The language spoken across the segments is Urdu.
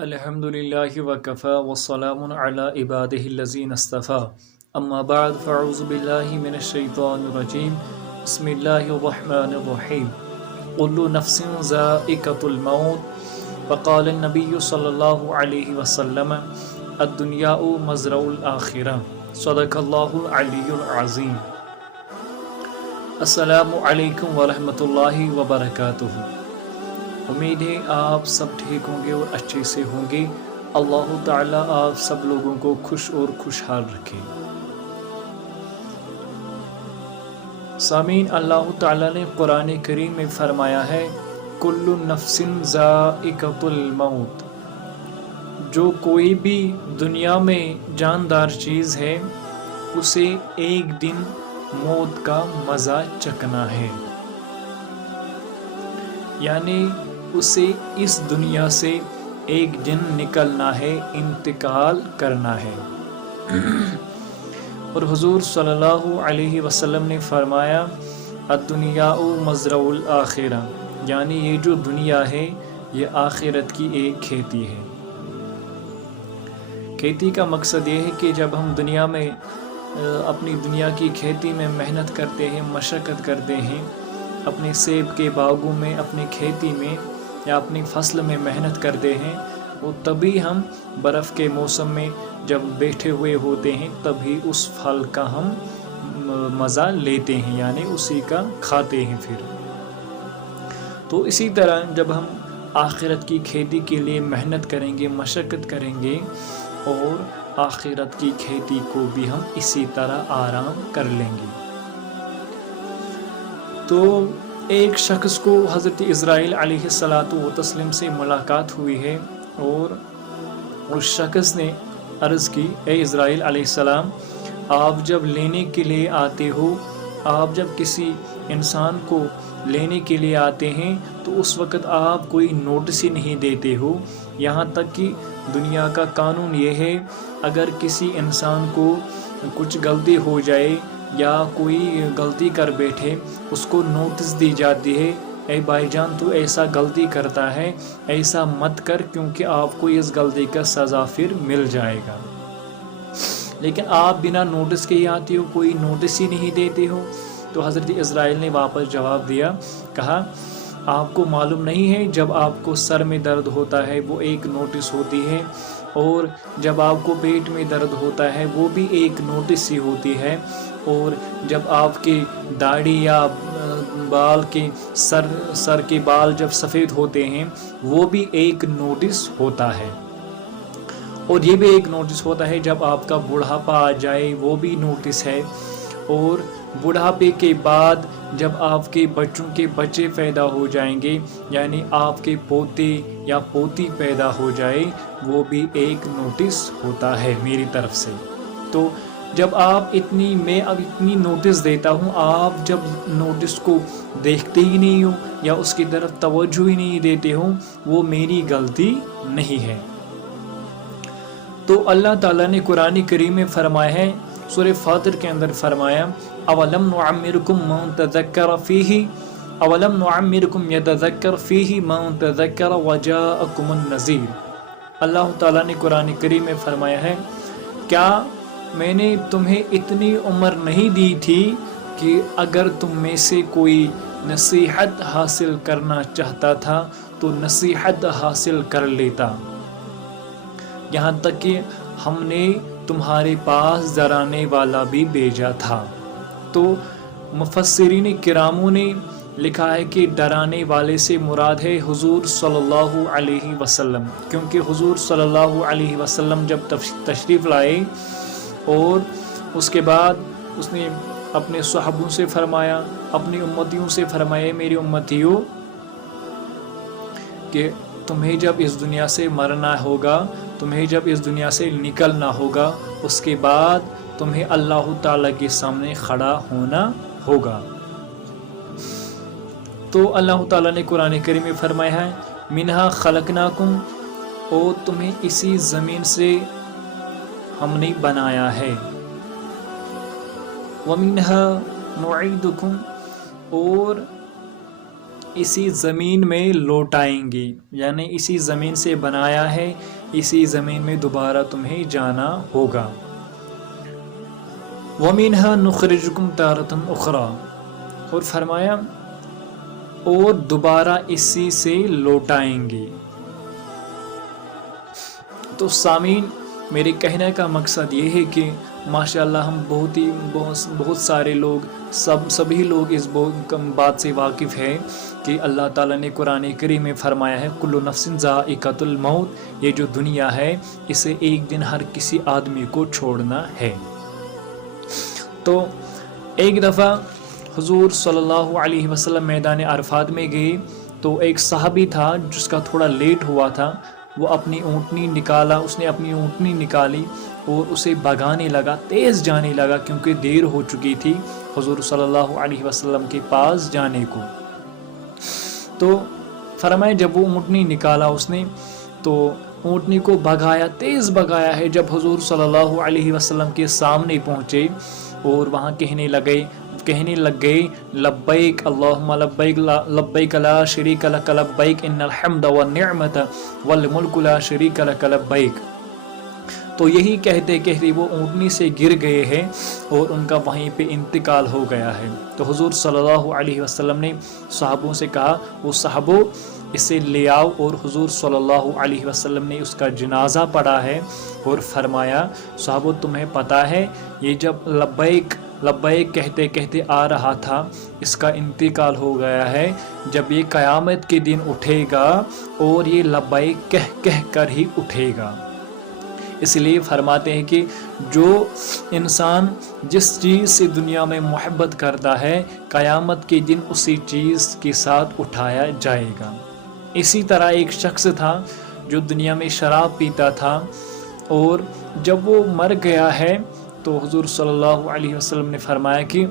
الحمد للہ وکفا وسلام علی عبادہ الذین اصطفیٰ اما بعد فاعوذ باللہ من الشیطان الرجیم بسم اللہ الرحمن الرحیم کل نفس ذائقۃ الموت وقال النبی صلی اللہ علیہ وسلم الدنیا مزرع الآخرہ صدق اللہ العلی العظیم۔ السلام علیکم ورحمۃ اللہ وبرکاتہ۔ امید ہے آپ سب ٹھیک ہوں گے اور اچھے سے ہوں گے۔ اللہ تعالیٰ آپ سب لوگوں کو خوش اور خوشحال رکھے۔ سامعین، اللہ تعالیٰ نے قرآن کریم میں فرمایا ہے کل نفس ذائقۃ الموت، جو کوئی بھی دنیا میں جاندار چیز ہے اسے ایک دن موت کا مزہ چکھنا ہے، یعنی اسے اس دنیا سے ایک دن نکلنا ہے، انتقال کرنا ہے۔ اور حضور صلی اللہ علیہ وسلم نے فرمایا الدنیا مزرع الآخرہ، یعنی یہ جو دنیا ہے یہ آخرت کی ایک کھیتی ہے۔ کھیتی کا مقصد یہ ہے کہ جب ہم دنیا میں اپنی دنیا کی کھیتی میں محنت کرتے ہیں، مشقت کرتے ہیں، اپنے سیب کے باغوں میں، اپنی کھیتی میں یا اپنی فصل میں محنت کرتے ہیں، وہ تبھی ہم برف کے موسم میں جب بیٹھے ہوئے ہوتے ہیں تبھی اس پھل کا ہم مزہ لیتے ہیں، یعنی اسی کا کھاتے ہیں۔ پھر تو اسی طرح جب ہم آخرت کی کھیتی کے لیے محنت کریں گے، مشقت کریں گے، اور آخرت کی کھیتی کو بھی ہم اسی طرح آرام کر لیں گے۔ تو ایک شخص کو حضرت اسرائیل علیہ السلام سے ملاقات ہوئی ہے، اور اس شخص نے عرض کی اے اسرائیل علیہ السلام، آپ جب لینے کے لیے آتے ہو، آپ جب کسی انسان کو لینے کے لیے آتے ہیں تو اس وقت آپ کوئی نوٹس ہی نہیں دیتے ہو، یہاں تک کہ دنیا کا قانون یہ ہے اگر کسی انسان کو کچھ غلطی ہو جائے یا کوئی غلطی کر بیٹھے اس کو نوٹس دی جاتی ہے اے بھائی جان تو ایسا غلطی کرتا ہے، ایسا مت کر کیونکہ آپ کو اس غلطی کا سزا پھر مل جائے گا۔ لیکن آپ بنا نوٹس کے ہی آتے ہو، کوئی نوٹس ہی نہیں دیتے ہو۔ تو حضرت اسرائیل نے واپس جواب دیا، کہا آپ کو معلوم نہیں ہے جب آپ کو سر میں درد ہوتا ہے وہ ایک نوٹس ہوتی ہے، اور جب آپ کو پیٹ میں درد ہوتا ہے وہ بھی ایک نوٹس ہی ہوتی ہے، اور جب آپ کے داڑھی یا بال کے سر کے بال جب سفید ہوتے ہیں وہ بھی ایک نوٹس ہوتا ہے، اور یہ بھی ایک نوٹس ہوتا ہے جب آپ کا بڑھاپا آ جائے وہ بھی نوٹس ہے، اور بڑھاپے کے بعد جب آپ کے بچوں کے بچے پیدا ہو جائیں گے، یعنی آپ کے پوتے یا پوتی پیدا ہو جائے وہ بھی ایک نوٹس ہوتا ہے میری طرف سے۔ تو جب میں اب اتنی نوٹس دیتا ہوں، آپ جب نوٹس کو دیکھتے ہی نہیں ہو یا اس کی طرف توجہ ہی نہیں دیتے ہو، وہ میری غلطی نہیں ہے۔ تو اللہ تعالیٰ نے قرآن کریم میں فرمایا ہے، سورہ فاطر کے اندر فرمایا اولم نعمرکم من تذکر فیہ اولم نعمرکم یتذکر فیہ من تذکر وجاءکم النذیر۔ اللہ تعالیٰ نے قرآن کریم میں فرمایا ہے کیا میں نے تمہیں اتنی عمر نہیں دی تھی کہ اگر تم میں سے کوئی نصیحت حاصل کرنا چاہتا تھا تو نصیحت حاصل کر لیتا، یہاں تک کہ ہم نے تمہارے پاس ڈرانے والا بھی بھیجا تھا۔ تو مفسرین کراموں نے لکھا ہے کہ ڈرانے والے سے مراد ہے حضور صلی اللہ علیہ وسلم، کیونکہ حضور صلی اللہ علیہ وسلم جب تشریف لائے اور اس کے بعد اس نے اپنے صحابوں سے فرمایا، اپنی امتیوں سے فرمایا میری امتیوں کہ تمہیں جب اس دنیا سے مرنا ہوگا، تمہیں جب اس دنیا سے نکلنا ہوگا، اس کے بعد تمہیں اللہ تعالیٰ کے سامنے کھڑا ہونا ہوگا۔ تو اللہ تعالیٰ نے قرآن کریم میں فرمایا ہے منہا خلقناکم، اور تمہیں اسی زمین سے ہم نے بنایا ہے، وَمِنْهَا نُعِيدُكُمْ، اور اسی زمین میں لوٹائیں گے، یعنی اسی زمین سے بنایا ہے، اسی زمین میں دوبارہ تمہیں جانا ہوگا۔ وَمِنْهَا نُخْرِجُكُمْ تَارَةً أُخْرَى، اور فرمایا اور دوبارہ اسی سے لوٹائیں گے۔ تو سامعین، میرے کہنے کا مقصد یہ ہے کہ ماشاءاللہ ہم بہت سارے لوگ سبھی لوگ اس بات سے واقف ہیں کہ اللہ تعالیٰ نے قرآن کریم میں فرمایا ہے کل نفس ذائقۃ الموت، یہ جو دنیا ہے اسے ایک دن ہر کسی آدمی کو چھوڑنا ہے۔ تو ایک دفعہ حضور صلی اللہ علیہ وسلم میدان عرفات میں گئے تو ایک صحابی تھا جس کا تھوڑا لیٹ ہوا تھا، وہ اپنی اونٹنی نکالا، اس نے اپنی اونٹنی نکالی اور اسے بھگانے لگا، تیز جانے لگا کیونکہ دیر ہو چکی تھی حضور صلی اللہ علیہ وسلم کے پاس جانے کو۔ تو فرمایا جب وہ اونٹنی نکالا اس نے تو اونٹنی کو بھگایا، تیز بھگایا ہے۔ جب حضور صلی اللہ علیہ وسلم کے سامنے پہنچے اور وہاں کہنے لگ گئے لبیک اللہم لبیک لبیک لا شریک لک لبیک ان الحمد والنعمت والملک لا شریک لک لبیک، تو یہی کہتے کہتے وہ اونٹنی سے گر گئے ہیں اور ان کا وہیں پہ انتقال ہو گیا ہے۔ تو حضور صلی اللہ علیہ وسلم نے صحابوں سے کہا وہ صحابوں اسے لے آؤ، اور حضور صلی اللہ علیہ وسلم نے اس کا جنازہ پڑھا ہے اور فرمایا صحابوں تمہیں پتہ ہے یہ جب لبیک لبیک کہتے کہتے آ رہا تھا اس کا انتقال ہو گیا ہے، جب یہ قیامت کے دن اٹھے گا اور یہ لبیک کہہ کر ہی اٹھے گا۔ اس لیے فرماتے ہیں کہ جو انسان جس چیز سے دنیا میں محبت کرتا ہے قیامت کے دن اسی چیز کے ساتھ اٹھایا جائے گا۔ اسی طرح ایک شخص تھا جو دنیا میں شراب پیتا تھا، اور جب وہ مر گیا ہے تو حضور صلی اللہ علیہ وسلم نے فرمایا کہ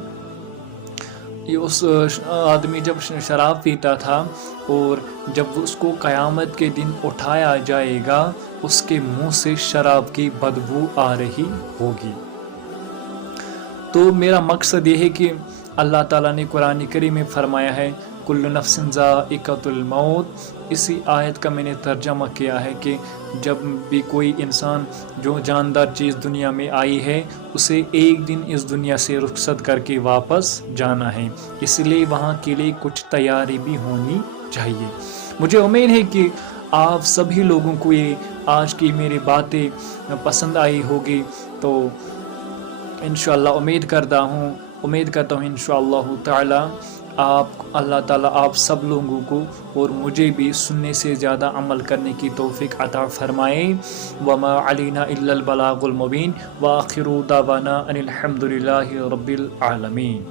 اس آدمی جب شراب پیتا تھا اور جب اس کو قیامت کے دن اٹھایا جائے گا اس کے منہ سے شراب کی بدبو آ رہی ہوگی۔ تو میرا مقصد یہ ہے کہ اللہ تعالیٰ نے قرآن کریم میں فرمایا ہے کل نفس ذائقۃ الموت، اسی آیت کا میں نے ترجمہ کیا ہے کہ جب بھی کوئی انسان جو جاندار چیز دنیا میں آئی ہے اسے ایک دن اس دنیا سے رخصت کر کے واپس جانا ہے، اس لیے وہاں کے لیے کچھ تیاری بھی ہونی چاہیے۔ مجھے امید ہے کہ آپ سبھی لوگوں کو یہ آج کی میری باتیں پسند آئی ہوگی، تو انشاءاللہ امید کرتا ہوں انشاءاللہ تعالی اللہ تعالیٰ آپ سب لوگوں کو اور مجھے بھی سننے سے زیادہ عمل کرنے کی توفیق عطا فرمائے۔ وما علینا الا البلاغ المبین، وآخر دعوانا ان الحمد للہ رب العالمین۔